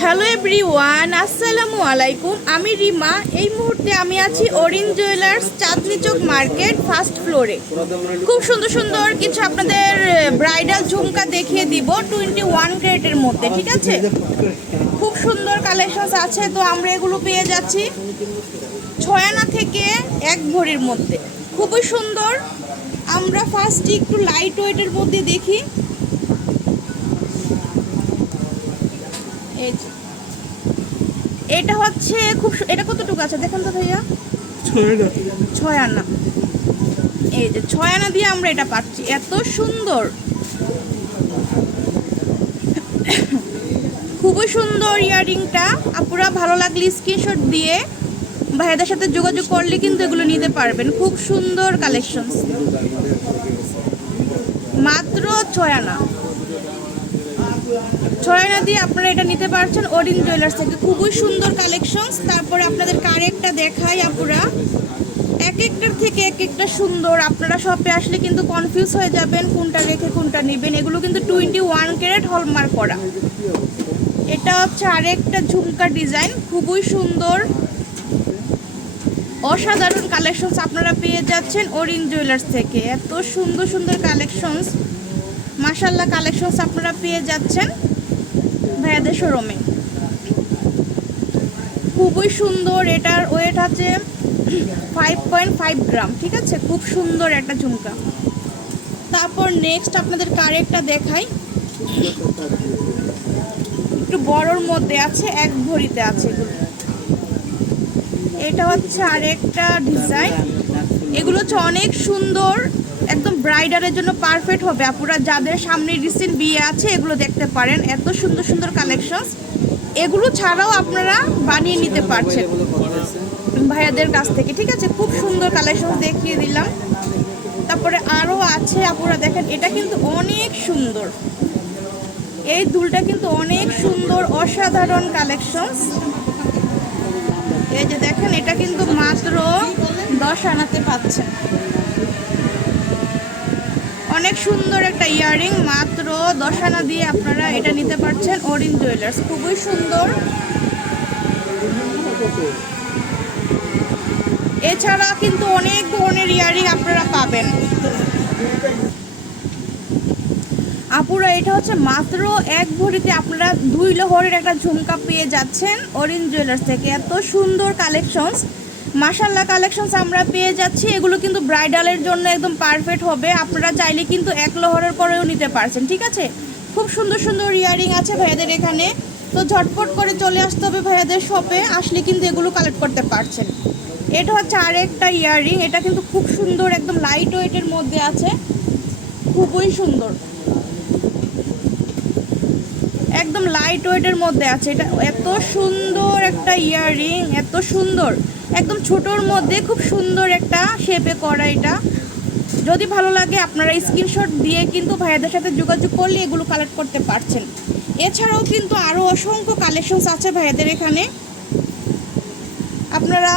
Hello everyone, আসসালামু আলাইকুম। আমি রিমা। এই মুহূর্তে আমি আছি অরিন জুয়েলার্স, চাঁদনী চক মার্কেট, ফার্স্ট ফ্লোরে। খুব সুন্দর সুন্দর কিছু আপনাদের ব্রাইডাল ঝুমকা দেখিয়ে দিব 21 ক্যারেটের মধ্যে, ঠিক আছে? খুব সুন্দর কালেকশনস আছে। তো আমরা এগুলো পেয়ে যাচ্ছি 6 আনা থেকে 1 ভরির মধ্যে, খুবই সুন্দর। আমরা ফার্স্টে একটু লাইট ওয়েটের মধ্যে দেখি। এটা হচ্ছে এটা কতটুকু আছে দেখেন তো ভাইয়া? 6 আনা। এই যে 6 আনা দিয়ে আমরা এটা পাচ্ছি, এত সুন্দর, খুবই সুন্দর ইয়ারিংটা। আপুরা ভালো লাগলে স্ক্রিনশট দিয়ে ভাইয়াদের সাথে যোগাযোগ করলে কিন্তু এগুলো নিতে পারবেন। খুব সুন্দর কালেকশন, মাত্র 6 আনা। 6 আনা দিয়ে আপনারা এটা নিতে পারছেন অরিন জুয়েলার্স থেকে। খুবই সুন্দর কালেকশনস। তারপরে আপনাদের আরেকটা দেখাই আপুরা, এক একটার থেকে এক একটা সুন্দর। আপনারা শপে আসলে কিন্তু কনফিউজ হয়ে যাবেন কোনটা রেখে কোনটা নেবেন। এগুলো কিন্তু 21 ক্যারেট হলমার্ক করা। এটা হচ্ছে আরেকটা ঝুমকা ডিজাইন, খুবই সুন্দর, অসাধারণ কালেকশনস আপনারা পেয়ে যাচ্ছেন অরিন জুয়েলার্স থেকে। এত সুন্দর সুন্দর কালেকশনস, মাশাআল্লাহ কালেকশনস আপনারা পেয়ে যাচ্ছেন ভাইয়াদের শোরুমে। খুবই সুন্দর। এটার ওয়েট আছে 5.5 গ্রাম, ঠিক আছে? খুব সুন্দর একটা ঝুমকা। তারপর নেক্সট আপনাদের আরেকটা দেখাই, একটু বড়র মধ্যে আছে, 1 ভরিতে আছে এগুলো। এটা হচ্ছে আরেকটা ডিজাইন। এগুলো হচ্ছে অনেক সুন্দর, একদম ব্রাইডালের জন্য পারফেক্ট হবে। আপুরা যাদের সামনে রিসেন্ট বিয়ে আছে এগুলো দেখতে পারেন। এত সুন্দর সুন্দর কালেকশন। এগুলো ছাড়াও আপনারা বানিয়ে নিতে পারছেন ভাইয়াদের কাছ থেকে, ঠিক আছে? খুব সুন্দর কালেকশন দেখিয়ে দিলাম। তারপরে আরও আছে আপুরা দেখেন, এটা কিন্তু অনেক সুন্দর। এই দুলটা কিন্তু অনেক সুন্দর, অসাধারণ কালেকশন। এই যে দেখেন, এটা কিন্তু মাত্র 10 আনাতে পাচ্ছেন। অনেক সুন্দর একটা ইয়ারিং, মাত্র 10 আনা দিয়ে আপনারা এটা নিতে পারছেন অরিন জুয়েলার্স। খুবই সুন্দর। এছাড়া কিন্তু অনেক ধরনের ইয়ারিং আপনারা পাবেন আপুরা। এটা হচ্ছে মাত্র 1 ভরিতে আপনারা 2 লোহরের একটা ঝুমকা পেয়ে যাচ্ছেন অরিন জুয়েলার্স থেকে। এত সুন্দর কালেকশনস, মাশাআল্লাহ কালেকশনস আমরা পেয়ে যাচ্ছি। এগুলো কিন্তু ব্রাইডালের জন্য একদম পারফেক্ট হবে। আপনারা চাইলে কিন্তু 1 লোহরের পরেও নিতে পারছেন, ঠিক আছে? খুব সুন্দর সুন্দর ইয়ারিং আছে ভাইয়াদের এখানে। তো ঝটপট করে চলে আসতে হবে ভাইয়াদের শপে, আসলে কিন্তু এগুলো কালেক্ট করতে পারছেন। এটা হচ্ছে আরেকটা ইয়ারিং। এটা কিন্তু খুব সুন্দর, একদম লাইট ওয়েটের মধ্যে আছে, খুবই সুন্দর, একদম লাইট ওয়েটের মধ্যে আছে। এটা এত সুন্দর একটা ইয়ারিং, এত সুন্দর, একদম ছোটোর মধ্যে খুব সুন্দর একটা শেপে করা। এটা যদি ভালো লাগে আপনারা স্ক্রিনশট দিয়ে কিন্তু ভাইয়াদের সাথে যোগাযোগ করলে এগুলো কালেক্ট করতে পারছেন। এছাড়াও কিন্তু আরও অসংখ্য কালেকশনস আছে ভাইয়াদের এখানে। আপনারা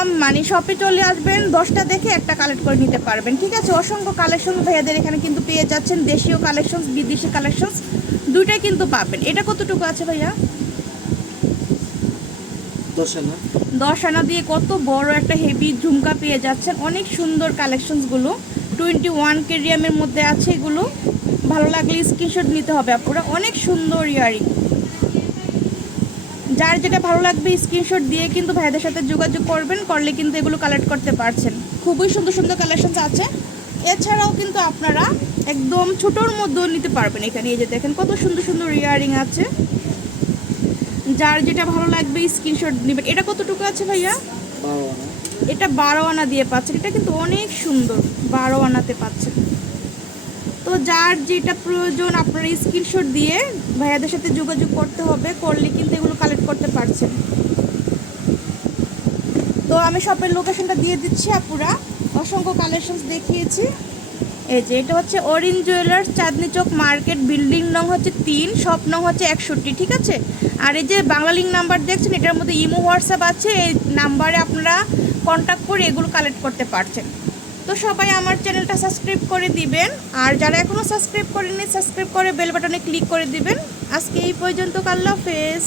শপে চলে আসবেন, 10টা দেখে একটা কালেক্ট করে নিতে পারবেন, ঠিক আছে? অসংখ্য কালেকশন ভাইয়াদের এখানে কিন্তু পেয়ে যাচ্ছেন। দেশীয় কালেকশনস, বিদেশি কালেকশনস দুইটাই কিন্তু পাবেন। এটা কতটুকু আছে ভাইয়া? 10 আনা। 10 আনা দিয়ে কত বড় একটা হেভি ঝুমকা পেয়ে যাচ্ছেন। অনেক সুন্দর কালেকশনসগুলো 21 ক্যারিয়ামের মধ্যে আছে। এগুলো ভালো লাগলে স্ক্রিনশট নিতে হবে আপুরা। অনেক সুন্দর ইয়ারিং, যার যেটা ভালো লাগবে স্ক্রিনশট দিয়ে কিন্তু ভাইদের সাথে যোগাযোগ করবেন, করলে কিন্তু এগুলো কালেক্ট করতে পারছেন। খুবই সুন্দর সুন্দর কালেকশনস আছে। এছাড়াও কিন্তু আপনারা একদম ছোটোর মধ্যেও নিতে পারবেন এখানে। এই যে দেখেন কত সুন্দর সুন্দর ইয়ারিং আছে, যার যেটা ভালো লাগবে স্ক্রিনশট নেবেন। এটা কতটুকু আছে ভাইয়া? 12 আনা। এটা 12 আনা দিয়ে পাচ্ছেন। এটা কিন্তু অনেক সুন্দর, 12 আনাতে পাচ্ছেন। তো যার যেটা প্রয়োজন আপনারা স্ক্রিনশট দিয়ে ভাইয়াদের সাথে যোগাযোগ করতে হবে, করলে কিন্তু এগুলো কালেক্ট করতে পারছেন। তো আমি শপের লোকেশনটা দিয়ে দিচ্ছি আপুরা। অসংখ্য কালেকশনস দেখিয়েছি। এই যে এটা হচ্ছে অরিন জুয়েলার্স, চাঁদনী চক মার্কেট, বিল্ডিং নং হচ্ছে 3, শপ নং হচ্ছে 61, ঠিক আছে? আর এই যে বাংলা লিঙ্ক নাম্বার দেখছেন, এটার মধ্যে ইমো হোয়াটসঅ্যাপ আছে। এই নাম্বারে আপনারা কন্ট্যাক্ট করে এগুলো কালেক্ট করতে পারছেন। তো সবাই আমার চ্যানেলটা সাবস্ক্রাইব করে দিবেন, আর যারা এখনও সাবস্ক্রাইব করেনি সাবস্ক্রাইব করে বেল বাটনে ক্লিক করে দিবেন। আজকে এই পর্যন্ত, আল্লাহ হাফেজ।